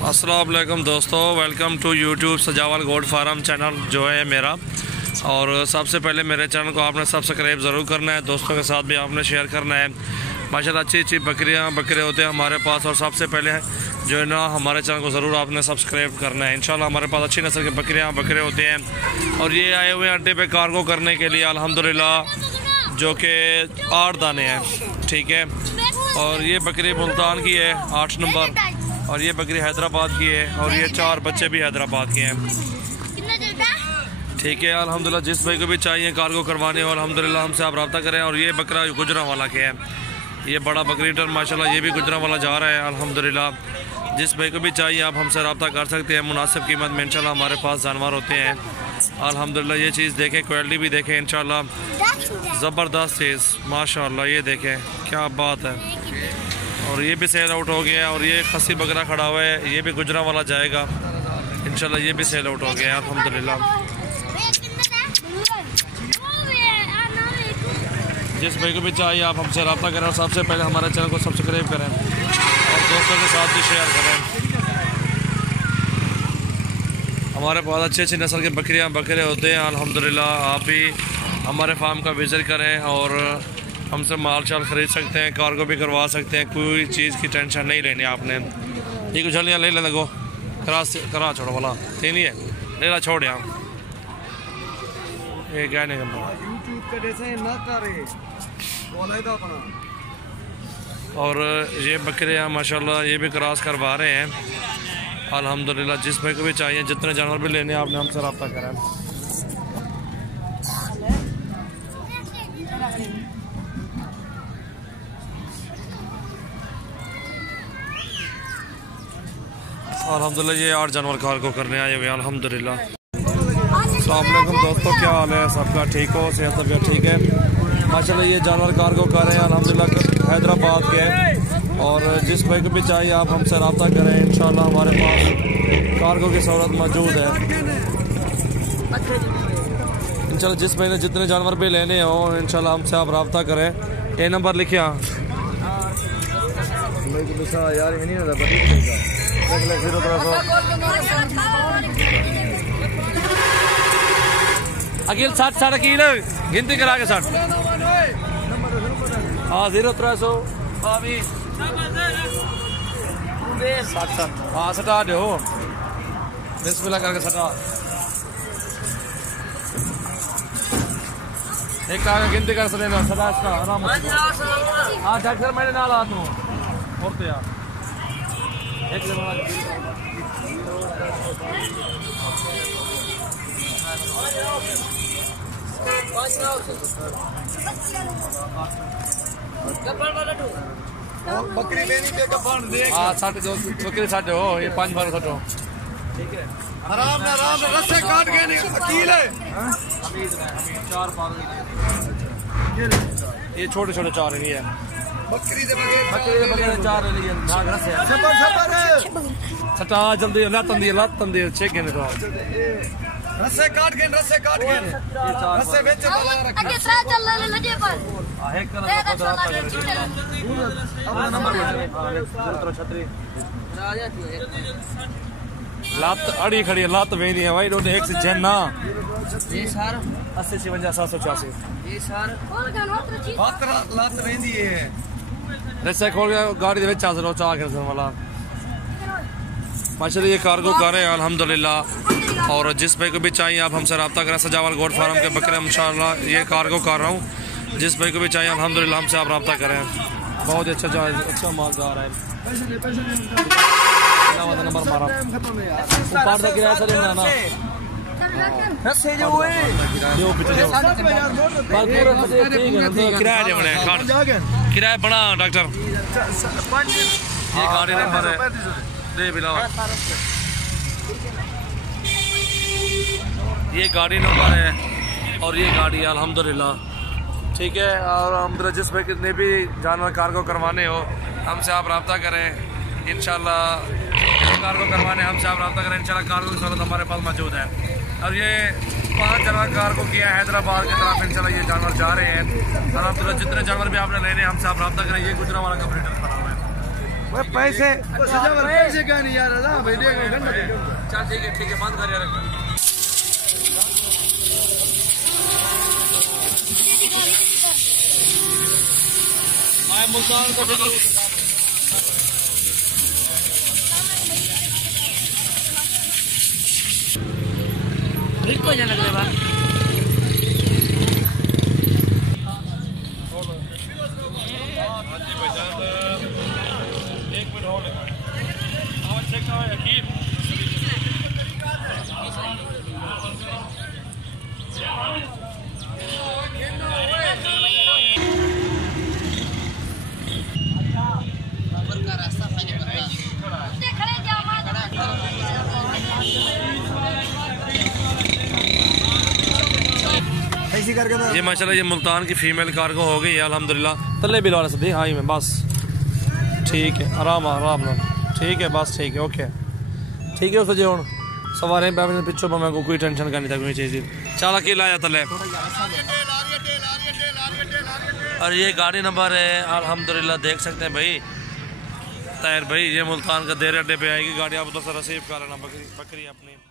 अस्सलाम वालेकुम दोस्तों, वेलकम टू यूट्यूब सजावल गोट फार्म चैनल जो है मेरा। और सबसे पहले मेरे चैनल को आपने सब्सक्राइब ज़रूर करना है, दोस्तों के साथ भी आपने शेयर करना है। माशाल्लाह अच्छी अच्छी बकरे होते हैं हमारे पास। और सबसे पहले जो है ना हमारे चैनल को ज़रूर आपने सब्सक्राइब करना है। इंशाल्लाह हमारे पास अच्छी नस्ल के बकरे होते हैं। और ये आए हुए हैं अड्डे पे कार्गो करने के लिए अल्हम्दुलिल्लाह, जो कि 8 दाने हैं, ठीक है। और ये बकरी मुल्तान की है 8 नंबर, और ये बकरी हैदराबाद की है, और ये 4 बच्चे भी हैदराबाद के हैं, ठीक है। अल्हम्दुलिल्लाह जिस भाई को भी चाहिए कार्गो करवाने और अल्हम्दुलिल्लाह हमसे आप रब्ता करें। और ये बकरा गुजरांवाला के है, ये बड़ा बकरी टन माशाल्लाह ये भी गुजरांवाला जा रहा है अल्हम्दुलिल्लाह। जिस भाई को भी चाहिए आप हमसे रब्ता कर सकते हैं, मुनासिब कीमत में इंशाल्लाह हमारे पास जानवर होते हैं अल्हम्दुलिल्लाह। ये चीज़ देखें, क्वालिटी भी देखें इंशाल्लाह, ज़बरदस्त चीज़ माशाल्लाह, ये देखें क्या बात है। और ये भी सेल आउट हो गया है। और ये खस्सी बकरा खड़ा हुआ है, ये भी गुजरांवाला जाएगा इंशाल्लाह, ये भी सेल आउट हो गया है अल्हम्दुलिल्लाह। जिस भाई को भी चाहिए आप हमसे रब्ता करें, और सबसे पहले हमारे चैनल को सब्सक्राइब करें और दोस्तों के साथ भी शेयर करें। हमारे पास अच्छी अच्छी नस्ल के बकरे होते हैं अल्हम्दुलिल्लाह। आप भी हमारे फार्म का विज़िट करें और हमसे माल शाल ख़रीद सकते हैं, कार्गो भी करवा सकते हैं। कोई चीज़ की टेंशन नहीं लेनी आपने। ये कुछ जल्दियाँ ले लगो करा छोड़ो वाला तीन ही है, ले ला छोड़ यहाँ, ये क्या नहीं करना। और ये बकरे यहाँ माशाल्लाह ये भी क्रॉस करवा रहे हैं अल्हम्दुलिल्लाह। जिस भाई को भी चाहिए, जितने जानवर भी लेने आपने हमसे रब्ता करें। अल्हम्दुलिल्लाह ये 8 जानवर कार्गो करने आए हुए अल्हम्दुलिल्लाह। अस्सलाम वालेकुम दोस्तों, क्या हाल है सबका? ठीक हो, सेहत तबीयत ठीक है माशाल्लाह। ये जानवर कार्गो कर रहे हैं अल्हम्दुलिल्लाह हैदराबाद के। और जिस भाई को भी चाहिए आप हमसे रब्ता करें, इंशाल्लाह हमारे पास कार्गो की सहूलत मौजूद है इंशाल्लाह। जिस भाई ने जितने जानवर भी लेने हो इंशाल्लाह हमसे आप रब्ता करें। ये नंबर लिखिए अकील 60 अकील गिनती करा के 60 हाँ 0300 60 हाँ 60 दो बिस्मिल्लाह करके 60 एक गिनती कर सकते ना 60 का आराम। हाँ डॉक्टर मैंने ना ला तू और तो यार एक बकरी लेनी के गफन दे। हाँ 60 जो बकरी 60 हो, ये 5 बार 60 हो, ठीक है। आराम रस्से काट के नहीं अकील है। 4 पार ये छोटे 4 नहीं है बकरी दे बकरी 4 ले लिए ना रस्से सबर छटा जल्दी लतन दे चेक के तो रस्से काट के रस्से बेच वाला रख आगे ट्रा चल लगे पर एक अपना नंबर छतरी लात अड़ी खड़ी है, लात वेनी है भाई दो एक से जन्ना ये सर 80 57 784 ये सर लात वेनी है। रस्से खोल के गाड़ी दे विच आ रो चा के वाला माशाल्लाह ये कार्गो कर रहे हैं अल्हम्दुलिल्लाह। और जिस भाई को भी चाहिए आप हमसे रब्ता करें। सजावल गोट फार्म के बकरे इंशाल्लाह ये कार्गो कर रहा हूँ। जिस भाई को भी चाहिए अल्हम्दुलिल्लाह हमसे आप रब्ता करें। बहुत अच्छा मालदार है। नंबर मारा किराया बना डॉक्टर ये गाड़ी नंबर है दे बिला ये गाड़ी नंबर है और ये गाड़ी अल्हम्दुलिल्लाह, ठीक है। और हम जिस भाई कितने भी जानवर कार्गो करवाने हो हमसे आप रब्ता करें इंशाल्लाह। कार्गो करवाने हमसे आप रब्ता करें इंशाल्लाह। कार्गो की सहूलत हमारे पास मौजूद है। और ये 5 जानवर कार्गो किया है हैदराबाद की तरफ इंशाल्लाह ये जानवर जा रहे हैं। अल्हम्दुलिल्लाह जितने जानवर भी आपने लेने हमसे आप रब्ता करें। ये गुजरांवाला का ब्रीडर बना हुआ है। पैसे पैसे क्या नहीं यार भाई चल ठीक है बंद कर यार। मुल्तान को को जाना लग रहा ऐसी करके ये माशाल्लाह ये मुल्तान की फीमेल कार्गो हो गई है अल्हम्दुलिल्लाह। तले बिल वाले से हाँ ही में बस ठीक है आराम आराम ठीक है बस ठीक है ओके ठीक है उस जो हूँ सवारे पिछों मैं कोई टेंशन करनी था कोई चीज़ चल अकेला लाया तले। और ये गाड़ी नंबर है अल्हम्दुलिल्लाह देख सकते हैं भाई ताहिर भाई। ये मुल्तान का देर अड्डे पे आएगी गाड़ी, आप तो सर रिसीव कर लेना बकरी अपनी।